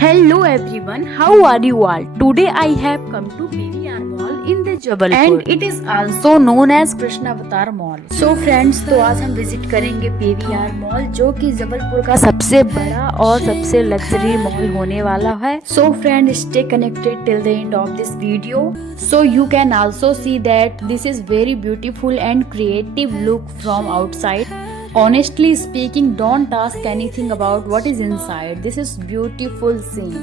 Hello everyone, how are you all? Today I have come to PVR Mall in the Jabalpur and it is also known as Krishna Avatar Mall. So friends, तो आज हम visit करेंगे PVR Mall जो कि जबलपुर का सबसे बड़ा और सबसे लग्जरी मॉल होने वाला है. So friends, stay connected till the end of this video. So you can also see that this is very beautiful and creative look from outside. Honestly speaking, don't ask anything about what is inside. This is beautiful scene.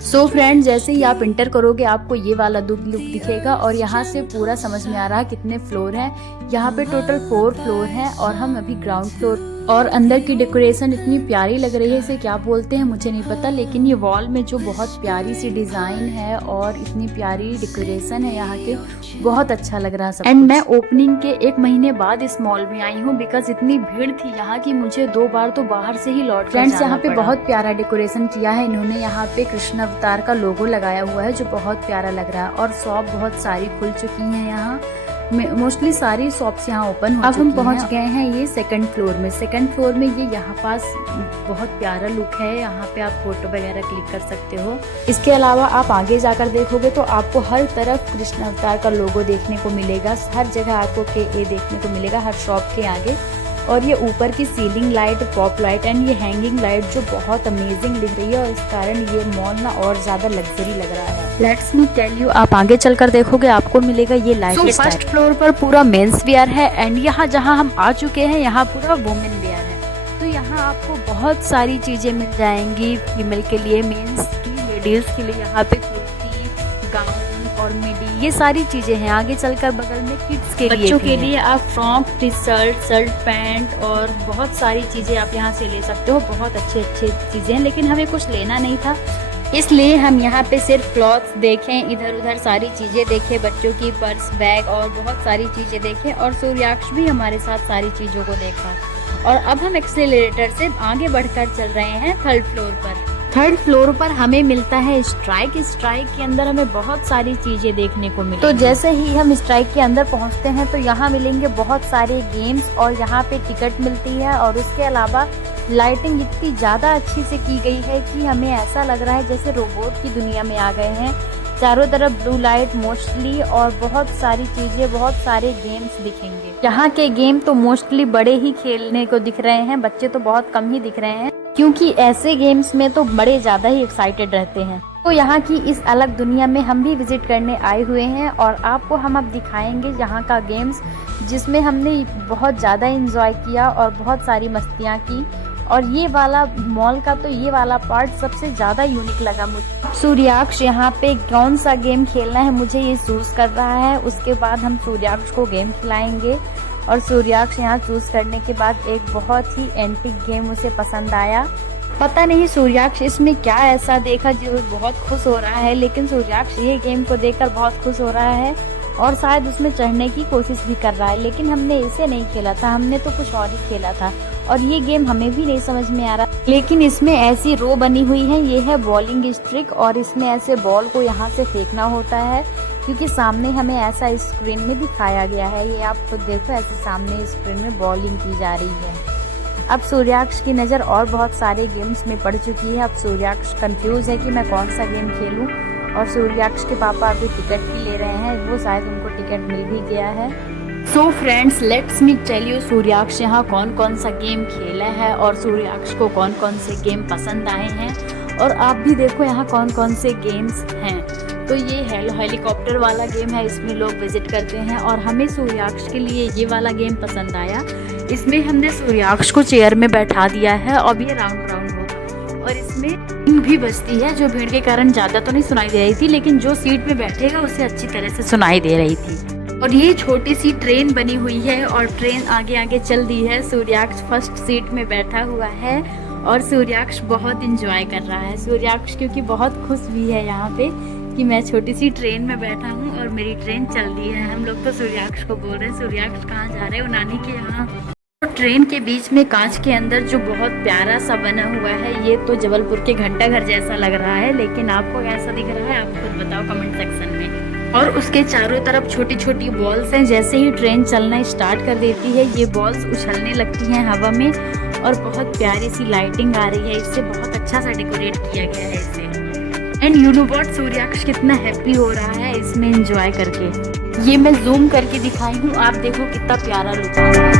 So friends, जैसे ही आप inter करोगे आपको ये वाला look दिखेगा और यहाँ से पूरा समझ में आ रहा है कितने फ्लोर हैं. यहाँ पे टोटल 4 फ्लोर हैं और हम अभी ग्राउंड फ्लोर. और अंदर की डेकोरेशन इतनी प्यारी लग रही है, इसे क्या बोलते हैं मुझे नहीं पता, लेकिन ये वॉल में जो बहुत प्यारी सी डिजाइन है और इतनी प्यारी डेकोरेशन है यहाँ के, बहुत अच्छा लग रहा है सब. एंड मैं ओपनिंग के 1 महीने बाद इस मॉल में आई हूँ बिकॉज इतनी भीड़ थी यहाँ की, मुझे 2 बार तो बाहर से ही लौट. फ्रेंड्स, यहाँ पे बहुत प्यारा डेकोरेशन किया है इन्होंने. यहाँ पे कृष्ण अवतार का लोगो लगाया हुआ है जो बहुत प्यारा लग रहा है और शॉप बहुत सारी खुल चुकी है यहाँ. मोस्टली सारी शॉप्स यहाँ ओपन हो चुकी हैं. अब हम पहुँच गए हैं ये 2nd फ्लोर में. 2nd फ्लोर में ये यहाँ पास बहुत प्यारा लुक है. यहाँ पे आप फोटो वगैरह क्लिक कर सकते हो. इसके अलावा आप आगे जाकर देखोगे तो आपको हर तरफ कृष्ण अवतार का लोगो देखने को मिलेगा. हर जगह आपको KA देखने को मिलेगा हर शॉप के आगे. और ये ऊपर की ceiling light, pop light and ये हैंगिंग लाइट जो बहुत अमेजिंग दिख रही है और इस कारण ये मॉल ना और ज्यादा लग्जरी लग रहा है. लेट्स मी टेल यू, आप आगे चलकर देखोगे आपको मिलेगा ये लाइफ स्टाइल. फर्स्ट फ्लोर पर पूरा मेंस वेयर है एंड यहाँ जहाँ हम आ चुके हैं यहाँ पूरा वुमेन वेयर है. तो यहाँ आपको बहुत सारी चीजें मिल जाएंगी फीमेल के लिए, मेंस की, लेडीज के लिए. यहाँ पे कुर्ती, गाउन और मिडी, ये सारी चीजें हैं. आगे चलकर बगल में किड्स के लिए, बच्चों के लिए आप frock, T shirt, shirt pant और बहुत सारी चीजें आप यहाँ से ले सकते हो. बहुत अच्छे चीजें हैं, लेकिन हमें कुछ लेना नहीं था इसलिए हम यहाँ पे सिर्फ क्लॉथ्स देखें, इधर उधर सारी चीजें देखें, बच्चों की पर्स, बैग और बहुत सारी चीजें देखें. और सूर्याक्ष भी हमारे साथ सारी चीजों को देखा. और अब हम एक्सेलरेटर से आगे बढ़कर चल रहे हैं 3rd फ्लोर पर. 3rd फ्लोर पर हमें मिलता है स्ट्राइक. स्ट्राइक के अंदर हमें बहुत सारी चीजें देखने को मिली. तो जैसे ही हम स्ट्राइक के अंदर पहुंचते हैं तो यहाँ मिलेंगे बहुत सारे गेम्स और यहाँ पे टिकट मिलती है. और उसके अलावा लाइटिंग इतनी ज्यादा अच्छी से की गई है कि हमें ऐसा लग रहा है जैसे रोबोट की दुनिया में आ गए हैं. चारों तरफ ब्लू लाइट मोस्टली और बहुत सारी चीजें, बहुत सारे गेम्स दिखेंगे. यहाँ के गेम तो मोस्टली बड़े ही खेलने को दिख रहे हैं, बच्चे तो बहुत कम ही दिख रहे हैं क्योंकि ऐसे गेम्स में तो बड़े ज्यादा ही एक्साइटेड रहते हैं. तो यहाँ की इस अलग दुनिया में हम भी विजिट करने आए हुए हैं और आपको हम अब दिखाएंगे यहाँ का गेम्स जिसमें हमने बहुत ज़्यादा एंजॉय किया और बहुत सारी मस्तियाँ की. और ये वाला मॉल का तो ये वाला पार्ट सबसे ज़्यादा यूनिक लगा मुझे. सूर्याक्ष यहाँ पे कौन सा गेम खेलना है मुझे ये चूज़ कर रहा है. उसके बाद हम सूर्याक्ष को गेम खिलाएंगे और सूर्याक्ष यहाँ चूज़ करने के बाद एक बहुत ही एंटिक गेम उसे पसंद आया. पता नहीं सूर्याक्ष इसमें क्या ऐसा देखा जो बहुत खुश हो रहा है, लेकिन सूर्याक्ष ये गेम को देखकर बहुत खुश हो रहा है और शायद उसमें चढ़ने की कोशिश भी कर रहा है. लेकिन हमने इसे नहीं खेला था, हमने तो कुछ और ही खेला था और ये गेम हमें भी नहीं समझ में आ रहा. लेकिन इसमें ऐसी रो बनी हुई है, ये है बॉलिंग स्ट्रिक और इसमें ऐसे बॉल को यहाँ से फेंकना होता है क्योंकि सामने हमें ऐसा स्क्रीन में दिखाया गया है. ये आप खुद देखो, ऐसे सामने स्क्रीन में बॉलिंग की जा रही है. अब सूर्याक्ष की नज़र और बहुत सारे गेम्स में पड़ चुकी है. अब सूर्याक्ष कंफ्यूज है कि मैं कौन सा गेम खेलूं और सूर्याक्ष के पापा अभी टिकट भी ले रहे हैं, वो शायद उनको टिकट मिल भी गया है. So friends, let's me tell you Suryaksh यहाँ कौन कौन सा गेम खेला है और सूर्याक्ष को कौन कौन से गेम पसंद आए हैं और आप भी देखो यहाँ कौन कौन से गेम्स हैं. तो ये हेलीकॉप्टर वाला गेम है, इसमें लोग विजिट करते हैं और हमें सूर्याक्ष के लिए ये वाला गेम पसंद आया. इसमें हमने सूर्याक्ष को चेयर में बैठा दिया है और ये राउंड होगा और इसमें ring भी बजती है जो भीड़ के कारण ज़्यादा तो नहीं सुनाई दे रही थी, लेकिन जो सीट में बैठेगा उसे अच्छी तरह से सुनाई दे रही थी. और ये छोटी सी ट्रेन बनी हुई है और ट्रेन आगे आगे चल रही है. सूर्याक्ष फर्स्ट सीट में बैठा हुआ है और सूर्याक्ष बहुत इंजॉय कर रहा है. सूर्याक्ष क्योंकि बहुत खुश भी है यहाँ पे कि मैं छोटी सी ट्रेन में बैठा हूँ और मेरी ट्रेन चल रही है. हम लोग तो सूर्याक्ष को बोल रहे हैं सूर्याक्ष कहाँ जा रहे हो, नानी के यहाँ. ट्रेन के बीच में कांच के अंदर जो बहुत प्यारा सा बना हुआ है, ये तो जबलपुर के घंटा घर जैसा लग रहा है, लेकिन आपको कैसा दिख रहा है आप खुद बताओ कमेंट सेक्शन में. और उसके चारों तरफ छोटी छोटी बॉल्स हैं. जैसे ही ट्रेन चलना स्टार्ट कर देती है ये बॉल्स उछलने लगती हैं हवा में और बहुत प्यारी सी लाइटिंग आ रही है, इससे बहुत अच्छा सा डेकोरेट किया गया है इसे। एंड यू नो व्हाट, सूर्याक्ष कितना हैप्पी हो रहा है इसमें एंजॉय करके। ये मैं जूम करके दिखाई हूँ, आप देखो कितना प्यारा लुक आ रहा है।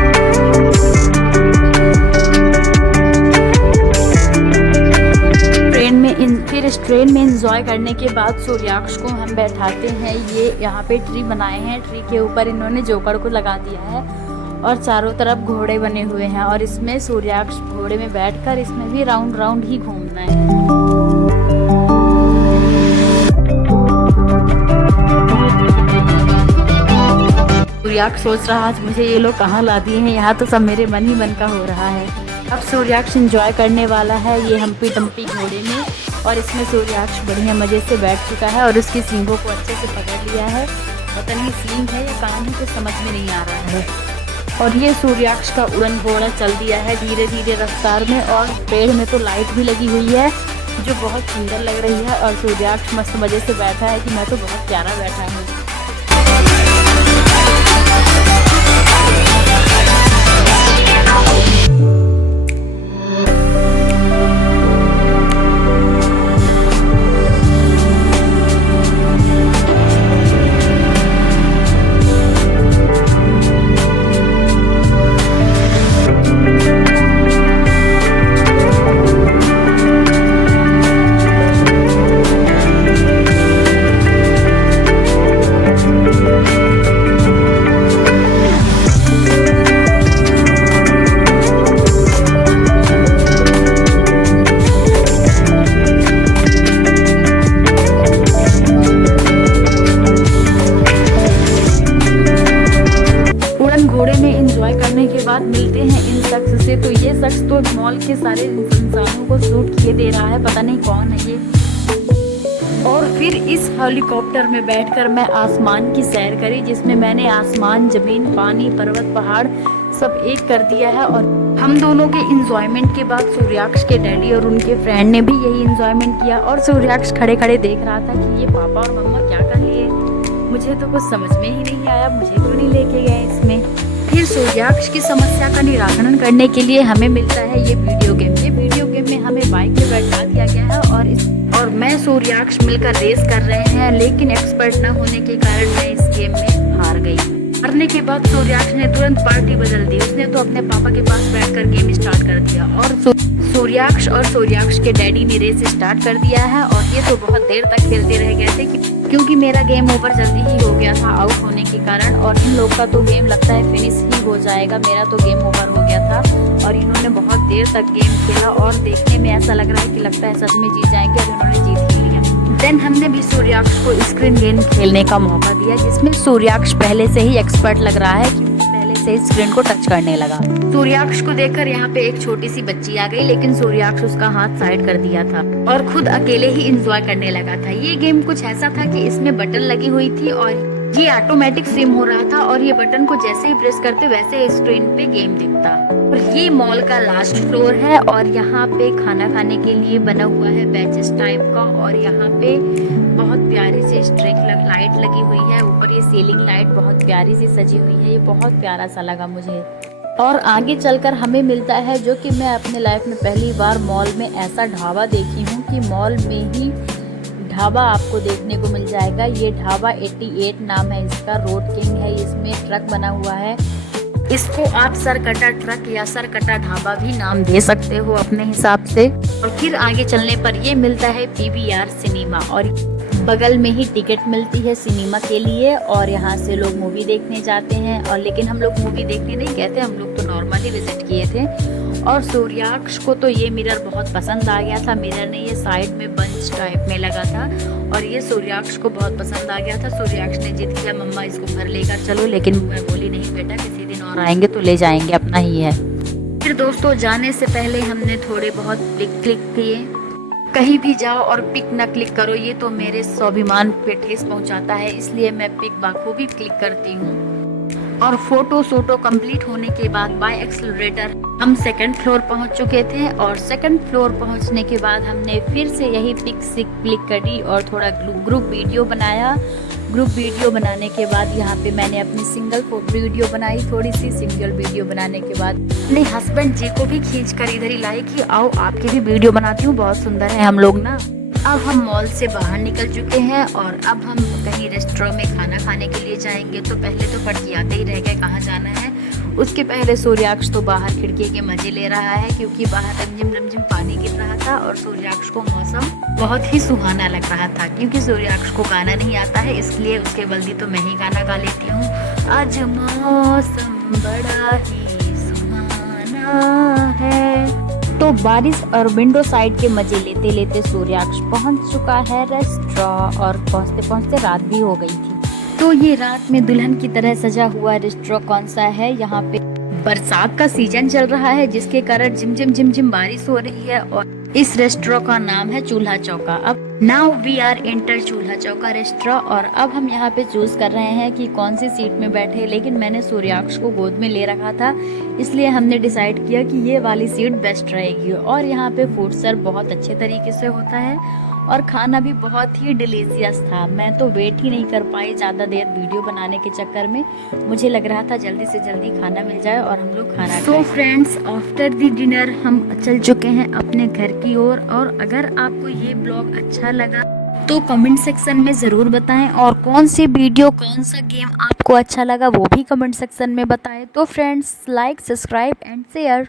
फिर इस ट्रेन में एंजॉय करने के बाद सूर्याक्ष को हम बैठाते हैं। ये यहाँ पे ट्री बनाए हैं, ट्री के ऊपर इन्होंने जोकर को लगा दिया है और चारों तरफ घोड़े बने हुए हैं और इसमें सूर्याक्ष घोड़े में बैठकर इसमें भी राउंड राउंड ही घूमना है। सूर्याक्ष सोच रहा है मुझे ये लोग कहाँ ला दिए हैं, यहाँ तो सब मेरे मन ही मन का हो रहा है। अब सूर्याक्ष एंजॉय करने वाला है ये हम्पी डम्पी घोड़े में और इसमें सूर्याक्ष बढ़िया मज़े से बैठ चुका है और उसकी सींगों को अच्छे से पकड़ लिया है। पता नहीं सींग है या कान है, कुछ समझ में नहीं आ रहा है। और ये सूर्याक्ष का उड़न घोड़ा चल दिया है धीरे धीरे रफ्तार में और पेड़ में तो लाइट भी लगी हुई है जो बहुत सुंदर लग रही है और सूर्याक्ष मस्त मज़े से बैठा है कि मैं तो बहुत प्यारा बैठा हूँ। घोड़े में एंजॉय करने के बाद मिलते हैं इन शख्स से। तो ये शख्स तो मॉल के सारे इंसानों को शूट किए दे रहा है, पता नहीं कौन है ये। और फिर इस हेलीकॉप्टर में बैठकर मैं आसमान की सैर करी जिसमें मैंने आसमान, जमीन, पानी, पर्वत, पहाड़ सब एक कर दिया है। और हम दोनों के इंजॉयमेंट के बाद सूर्याक्ष के डैडी और उनके फ्रेंड ने भी यही इंजॉयमेंट किया और सूर्याक्ष खड़े खड़े देख रहा था कि ये पापा और मम्मा क्या कर लिए। मुझे तो कुछ समझ में ही नहीं आया, मुझे क्यों नहीं लेके गए इसमें। फिर सूर्याक्ष की समस्या का निराकरण करने के लिए हमें मिलता है ये वीडियो गेम। ये वीडियो गेम में हमें बाइक पे बैठा दिया गया है और मैं सूर्याक्ष मिलकर रेस कर रहे हैं, लेकिन एक्सपर्ट न होने के कारण मैं इस गेम में हार गई। हारने के बाद सूर्याक्ष ने तुरंत पार्टी बदल दी, उसने तो अपने पापा के पास बैठकर गेम स्टार्ट कर दिया और सूर्याक्ष और सूर्याक्ष के डैडी ने रेस स्टार्ट कर दिया है। और ये तो बहुत देर तक खेलते रह गए थे क्योंकि मेरा गेम ओवर जल्दी ही हो गया था आउट होने के कारण, और इन लोग का तो गेम लगता है फिनिश ही हो जाएगा, मेरा तो गेम ओवर हो गया था। और इन्होंने बहुत देर तक गेम खेला और देखने में ऐसा लग रहा है कि लगता है सच में जीत जाएंगे, और इन्होंने जीत ही लिया। देन हमने भी सूर्याक्ष को स्क्रीन गेम खेलने का मौका दिया जिसमें सूर्याक्ष पहले से ही एक्सपर्ट लग रहा है क्योंकि पहले से स्क्रीन को टच करने लगा। सूर्याक्ष को देखकर यहाँ पे एक छोटी सी बच्ची आ गई, लेकिन सूर्याक्ष उसका हाथ साइड कर दिया था और खुद अकेले ही एंजॉय करने लगा था। ये गेम कुछ ऐसा था कि इसमें बटन लगी हुई थी और ये ऑटोमेटिक स्विम हो रहा था और ये बटन को जैसे ही प्रेस करते वैसे स्क्रीन पे गेम दिखता। और ये मॉल का लास्ट फ्लोर है और यहाँ पे खाना खाने के लिए बना हुआ है बेंचेस टाइप का, और यहाँ पे बहुत प्यारी सी स्ट्रीट लाइट लगी हुई है। ऊपर ये सीलिंग लाइट बहुत प्यारी सी सजी हुई है, ये बहुत प्यारा सा लगा मुझे। और आगे चलकर हमें मिलता है जो कि मैं अपने लाइफ में पहली बार मॉल में ऐसा ढाबा देखी हूँ कि मॉल में ही ढाबा आपको देखने को मिल जाएगा। ये ढाबा 88 नाम है इसका, रोड किंग है, इसमें ट्रक बना हुआ है। इसको आप सरकटा ट्रक या सरकटा ढाबा भी नाम दे सकते हो अपने हिसाब से। और फिर आगे चलने पर ये मिलता है PVR सिनेमा और बगल में ही टिकट मिलती है सिनेमा के लिए और यहाँ से लोग मूवी देखने जाते हैं। और लेकिन हम लोग मूवी देखने नहीं गए थे, हम लोग तो नॉर्मली विजिट किए थे। और सूर्याक्ष को तो ये मिरर बहुत पसंद आ गया था। मिरर ने ये साइड में बंच टाइप में लगा था और ये सूर्याक्ष को बहुत पसंद आ गया था। सूर्याक्ष ने जिद किया मम्मा इसको घर लेकर चलो, लेकिन मैं बोली नहीं बेटा, किसी दिन और आएंगे तो ले जाएंगे, अपना ही है। फिर दोस्तों जाने से पहले हमने थोड़े बहुत पिक क्लिक किए। कहीं भी जाओ और पिक न क्लिक करो, ये तो मेरे स्वाभिमान पे ठेस पहुंचाता है, इसलिए मैं पिक बाखूबी क्लिक करती हूँ। और फोटो कंप्लीट होने के बाद बाय एक्सेलरेटर हम सेकंड फ्लोर पहुंच चुके थे। और सेकंड फ्लोर पहुंचने के बाद हमने फिर से यही पिक्स क्लिक करी और थोड़ा ग्रुप वीडियो बनाया। ग्रुप वीडियो बनाने के बाद यहाँ पे मैंने अपनी सिंगल वीडियो बनाई। थोड़ी सी सिंगल वीडियो बनाने के बाद अपने हस्बैंड जी को भी खींच कर इधर ही लाई कि आओ आपकी भी वीडियो बनाती हूँ, बहुत सुंदर है हम लोग ना। अब हम मॉल से बाहर निकल चुके हैं और अब हम कहीं रेस्टोरेंट में खाना खाने के लिए जाएंगे। तो पहले तो फटकियाते ही रह गए कहाँ जाना है। उसके पहले सूर्याक्ष तो बाहर खिड़की के मजे ले रहा है, क्योंकि बाहर रमझिम पानी गिर रहा था और सूर्याक्ष को मौसम बहुत ही सुहाना लग रहा था। क्योंकि सूर्याक्ष को गाना नहीं आता है, इसलिए उसके बल्कि तो मैं ही गाना गा लेती हूँ। आज मौसम बड़ा ही सुहाना है। तो बारिश और विंडो साइड के मजे लेते लेते सूर्याक्ष पहुंच चुका है रेस्टोरेंट और पहुंचते पहुंचते रात भी हो गई थी। तो ये रात में दुल्हन की तरह सजा हुआ रेस्टोरेंट कौन सा है? यहाँ पे बरसात का सीजन चल रहा है, जिसके कारण झिम बारिश हो रही है। और इस रेस्टोरेंट का नाम है चूल्हा चौका। अब नाउ वी आर एंटर चूल्हा चौका रेस्टोरेंट। और अब हम यहाँ पे चूज कर रहे हैं कि कौन सी सीट में बैठे। लेकिन मैंने सूर्याक्ष को गोद में ले रखा था, इसलिए हमने डिसाइड किया कि ये वाली सीट बेस्ट रहेगी। और यहाँ पे फूड सर्व बहुत अच्छे तरीके से होता है और खाना भी बहुत ही डिलीशियस था। मैं तो वेट ही नहीं कर पाई ज़्यादा देर वीडियो बनाने के चक्कर में। मुझे लग रहा था जल्दी से जल्दी खाना मिल जाए और हम लोग खाना खाएं। तो फ्रेंड्स, आफ्टर द डिनर हम चल चुके हैं अपने घर की ओर। और अगर आपको ये ब्लॉग अच्छा लगा तो कमेंट सेक्शन में ज़रूर बताएं, और कौन सी वीडियो कौन सा गेम आपको अच्छा लगा वो भी कमेंट सेक्शन में बताएं। तो friends, like, subscribe and share.